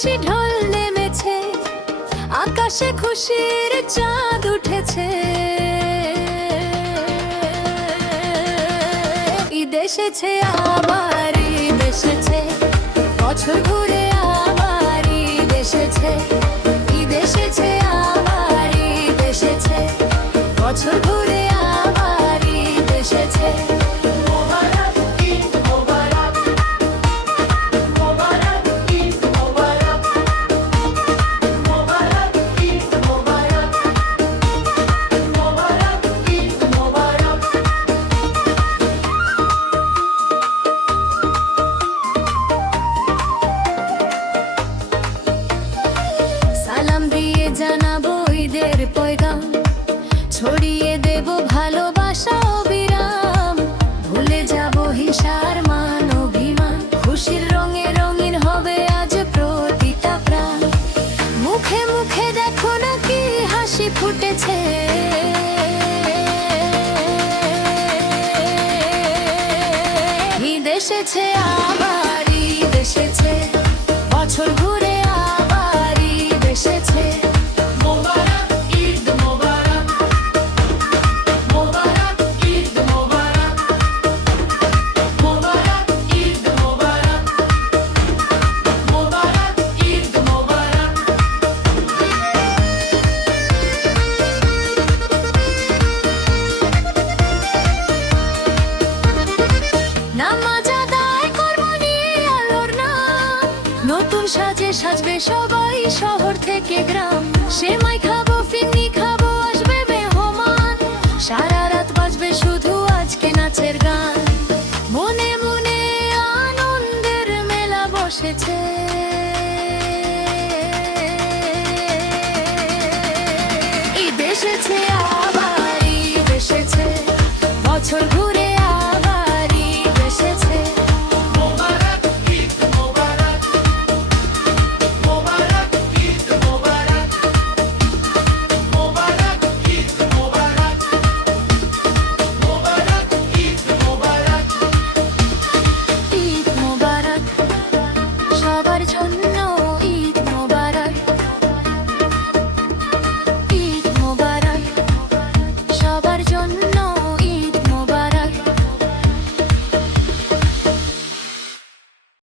খুশি ঢল নেমেছে, আকাশে খুশির চাঁদ উঠেছে। ঈদ এসেছে আবার, ঈদ এসেছে, বছর ঘুরে আবার ঈদ এসেছে। ঈদ এসেছে আবার, ঈদ এসেছে, বছর ঘুরে আবার ঈদ এসেছে। সালাম দিয়ে জানাবো ঈদের পয়গাম, ছড়িয়ে দেব ভালোবাসা অবিরাম। ভুলে যাব হিংসার মান অভিমান, খুশির রঙে রঙিন হবে আজ প্রতিটা প্রাণ। মুখে মুখে দেখো না কি হাসি ফুটেছে, ঈদ এসেছে আবার, ঈদ এসেছে, বছর ঘুরে আবার ঈদ এসেছে। মোবারক ঈদ মোবারক, মোবারক ঈদ মোবারক, মোবারক ঈদ মোবারক, মোবারক ঈদ মোবারক। নামাজ আদায় করব নিয়ে আলোর নাম, নতুন সাজে সাজবে সবাই শহর থেকে গ্রাম। সেমাই খাবো, ফিরনি খাবো, আসবে মেহমান, সারা রাত বাজবে শুধু আজকে নাচের গান। মনে মনে আনন্দের মেলা বসেছে।